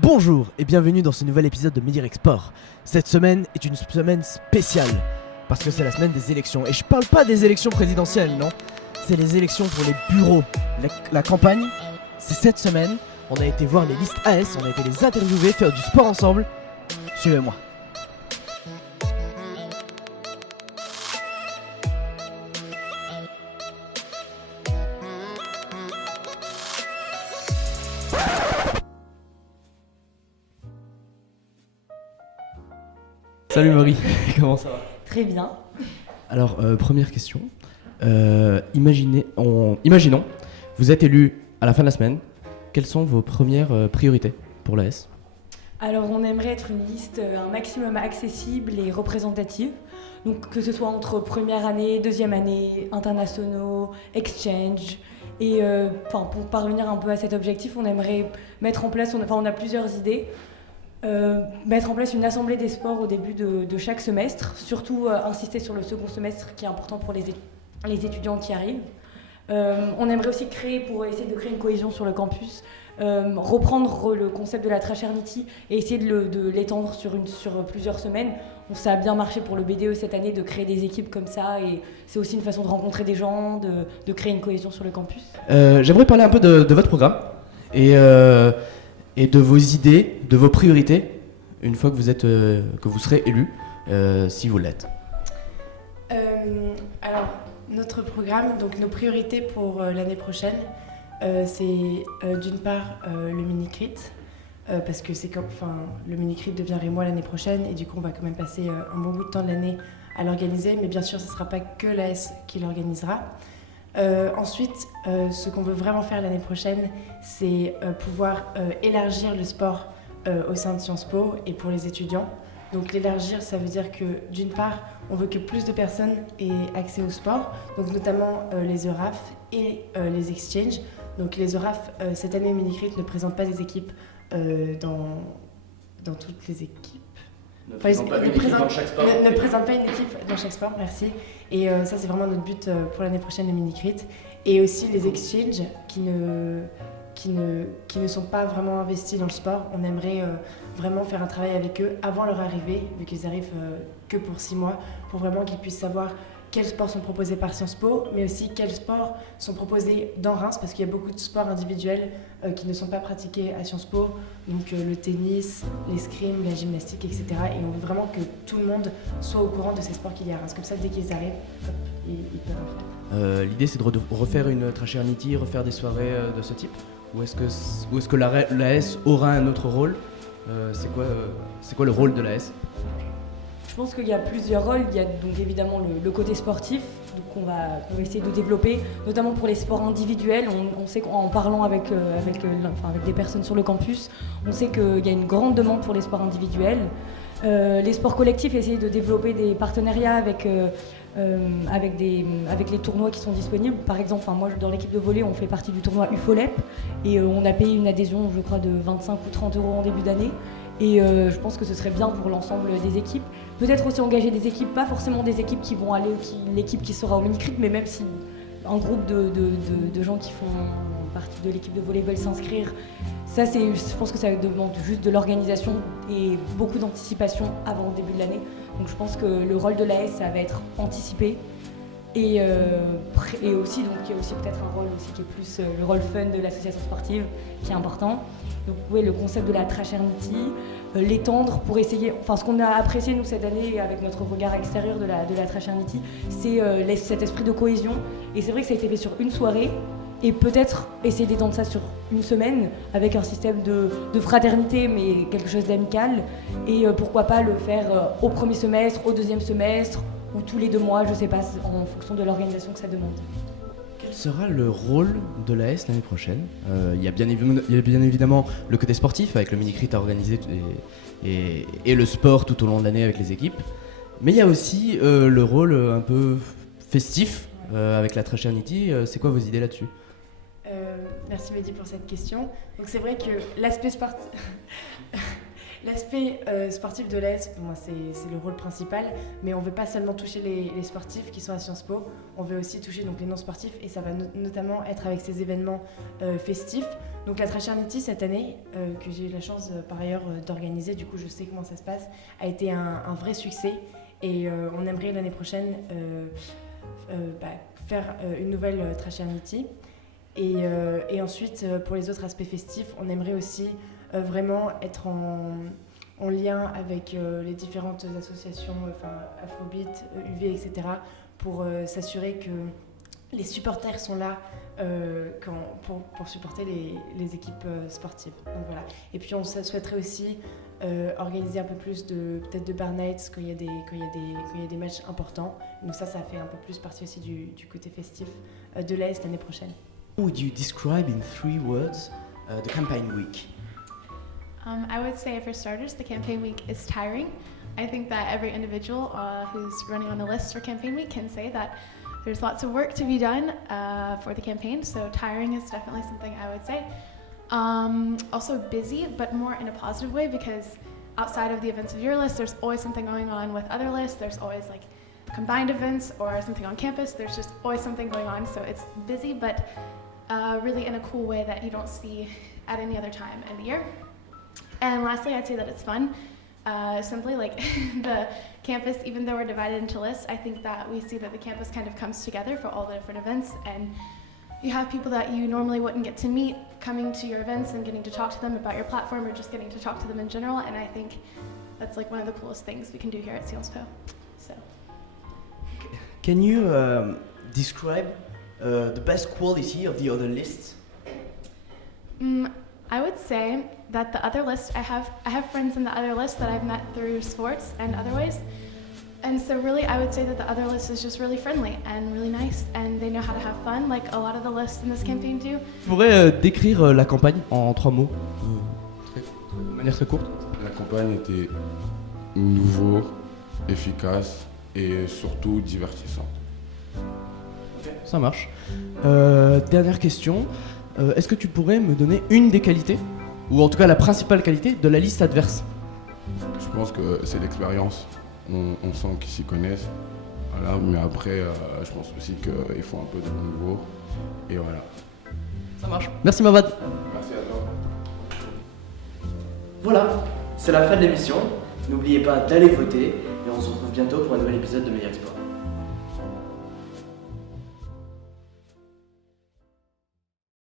Bonjour et bienvenue dans ce nouvel épisode de Midi Export. Cette semaine est une semaine spéciale parce que c'est la semaine des élections. Et je parle pas des élections présidentielles, non. C'est les élections pour les bureaux. La campagne, c'est cette semaine. On a été voir les listes AS, on a été les interviewer, faire du sport ensemble. Suivez-moi. Salut Marie, comment ça va? Très bien. Alors, première question. Imaginons, vous êtes élu à la fin de la semaine. Quelles sont vos premières priorités pour l'AS? Alors, on aimerait être une liste un maximum accessible et représentative. Donc, que ce soit entre première année, deuxième année, internationaux, exchange. Et pour parvenir un peu à cet objectif, on aimerait mettre en place, on a plusieurs idées. Mettre en place une assemblée des sports au début de chaque semestre, surtout insister sur le second semestre qui est important pour les étudiants qui arrivent. On aimerait aussi pour essayer de créer une cohésion sur le campus, reprendre le concept de la Trashernity et essayer de l'étendre sur plusieurs semaines. Ça a bien marché pour le BDE cette année de créer des équipes comme ça et c'est aussi une façon de rencontrer des gens, de créer une cohésion sur le campus. J'aimerais parler un peu de votre programme et de vos idées, de vos priorités, une fois que vous serez élu, si vous l'êtes. Alors, notre programme, donc nos priorités pour l'année prochaine, c'est d'une part le mini-crit, parce que le mini-crit deviendrait moi l'année prochaine, et du coup on va quand même passer un bon bout de temps de l'année à l'organiser, mais bien sûr ce ne sera pas que l'AS qui l'organisera. Ensuite, ce qu'on veut vraiment faire l'année prochaine, c'est pouvoir élargir le sport au sein de Sciences Po et pour les étudiants. Donc l'élargir, ça veut dire que d'une part, on veut que plus de personnes aient accès au sport, donc notamment les EURAF et les exchanges. Donc les EURAF, cette année, Minicrit ne présente pas des équipes dans toutes les équipes. Ne présente pas une équipe dans chaque sport. Ne présente pas une équipe dans chaque sport, merci. Et ça, c'est vraiment notre but pour l'année prochaine, le Minicrit. Et aussi les exchanges qui ne sont pas vraiment investis dans le sport. On aimerait vraiment faire un travail avec eux avant leur arrivée, vu qu'ils arrivent que pour 6 mois, pour vraiment qu'ils puissent savoir quels sports sont proposés par Sciences Po, mais aussi quels sports sont proposés dans Reims, parce qu'il y a beaucoup de sports individuels qui ne sont pas pratiqués à Sciences Po, donc le tennis, l'escrime, la gymnastique, etc. Et on veut vraiment que tout le monde soit au courant de ces sports qu'il y a à Reims. Comme ça, dès qu'ils arrivent, hop, ils peuvent en faire. L'idée c'est de refaire une Trashernity, refaire des soirées de ce type? Ou est-ce que l'AS aura un autre rôle? C'est quoi le rôle de l'AS? Je pense qu'il y a plusieurs rôles. Il y a donc évidemment le côté sportif qu'on va essayer de développer, notamment pour les sports individuels. On sait qu'en parlant avec des personnes sur le campus, on sait qu'il y a une grande demande pour les sports individuels. Les sports collectifs, essayer de développer des partenariats avec les tournois qui sont disponibles. Par exemple, moi dans l'équipe de volley, on fait partie du tournoi UFOLEP et on a payé une adhésion, je crois, de 25 ou 30 euros en début d'année. Et je pense que ce serait bien pour l'ensemble des équipes. Peut-être aussi engager des équipes, pas forcément des équipes qui vont aller, l'équipe qui sera au mini-crit, mais même si un groupe de gens qui font partie de l'équipe de volley veulent s'inscrire. Ça, je pense que ça demande juste de l'organisation et beaucoup d'anticipation avant le début de l'année. Donc je pense que le rôle de l'AS, ça va être anticipé. Et aussi, donc, il y a aussi peut-être un rôle aussi qui est plus le rôle fun de l'association sportive, qui est important. Donc oui, le concept de la Trashernity, l'étendre pour essayer... ce qu'on a apprécié, nous, cette année, avec notre regard extérieur de la Trashernity, c'est cet esprit de cohésion. Et c'est vrai que ça a été fait sur une soirée, et peut-être essayer d'étendre ça sur une semaine, avec un système de fraternité, mais quelque chose d'amical. Et pourquoi pas le faire au premier semestre, au deuxième semestre, ou tous les 2 mois, je sais pas, en fonction de l'organisation que ça demande. Quel sera le rôle de l'AS l'année prochaine? Il y a bien évidemment le côté sportif avec le mini-crit à organiser et le sport tout au long de l'année avec les équipes. Mais il y a aussi le rôle un peu festif avec la Trashernity. C'est quoi vos idées là-dessus? Merci Mehdi pour cette question. Donc c'est vrai que l'aspect L'aspect sportif de l'AS, pour moi, c'est le rôle principal, mais on ne veut pas seulement toucher les sportifs qui sont à Sciences Po, on veut aussi toucher donc, les non-sportifs, et ça va notamment être avec ces événements festifs. Donc la Fraternity cette année, que j'ai eu la chance par ailleurs d'organiser, du coup je sais comment ça se passe, a été un vrai succès, et on aimerait l'année prochaine faire une nouvelle Fraternity. Et ensuite, pour les autres aspects festifs, on aimerait aussi vraiment être en lien avec les différentes associations, Afrobeat, UV, etc., pour s'assurer que les supporters sont là pour supporter les équipes sportives. Donc, voilà. Et puis on souhaiterait aussi organiser un peu plus peut-être de bar nights quand il y a des matchs importants. Donc ça fait un peu plus partie aussi du côté festif de l'AS l'année prochaine. How would you describe in 3 words the campaign week? I would say, for starters, the campaign week is tiring. I think that every individual who's running on a list for campaign week can say that there's lots of work to be done for the campaign, so tiring is definitely something I would say. Also busy, but more in a positive way, because outside of the events of your list, there's always something going on with other lists. There's always like combined events or something on campus. There's just always something going on, so it's busy, but really in a cool way that you don't see at any other time in the year. And lastly, I'd say that it's fun. Simply like the campus, even though we're divided into lists, I think that we see that the campus kind of comes together for all the different events, and you have people that you normally wouldn't get to meet coming to your events and getting to talk to them about your platform or just getting to talk to them in general, and I think that's like one of the coolest things we can do here at Sciences Po. So. Can you describe the best quality of the other lists? I would say that the other list, I have friends in the other list that I've met through sports and other ways. And so really I would say that the other list is just really friendly and really nice, and they know how to have fun like a lot of the lists in this campaign do. Tu pourrais décrire la campagne en 3 mots, de manière très courte? La campagne était nouveau, efficace et surtout divertissante. Ça marche. Dernière question. Est-ce que tu pourrais me donner une des qualités, ou en tout cas la principale qualité, de la liste adverse? Je pense que c'est l'expérience. On sent qu'ils s'y connaissent. Voilà, mais après, je pense aussi qu'il faut un peu de renouveau. Et voilà. Ça marche. Merci Mavad. Merci à toi. Voilà, c'est la fin de l'émission. N'oubliez pas d'aller voter et on se retrouve bientôt pour un nouvel épisode de Meilleur Export.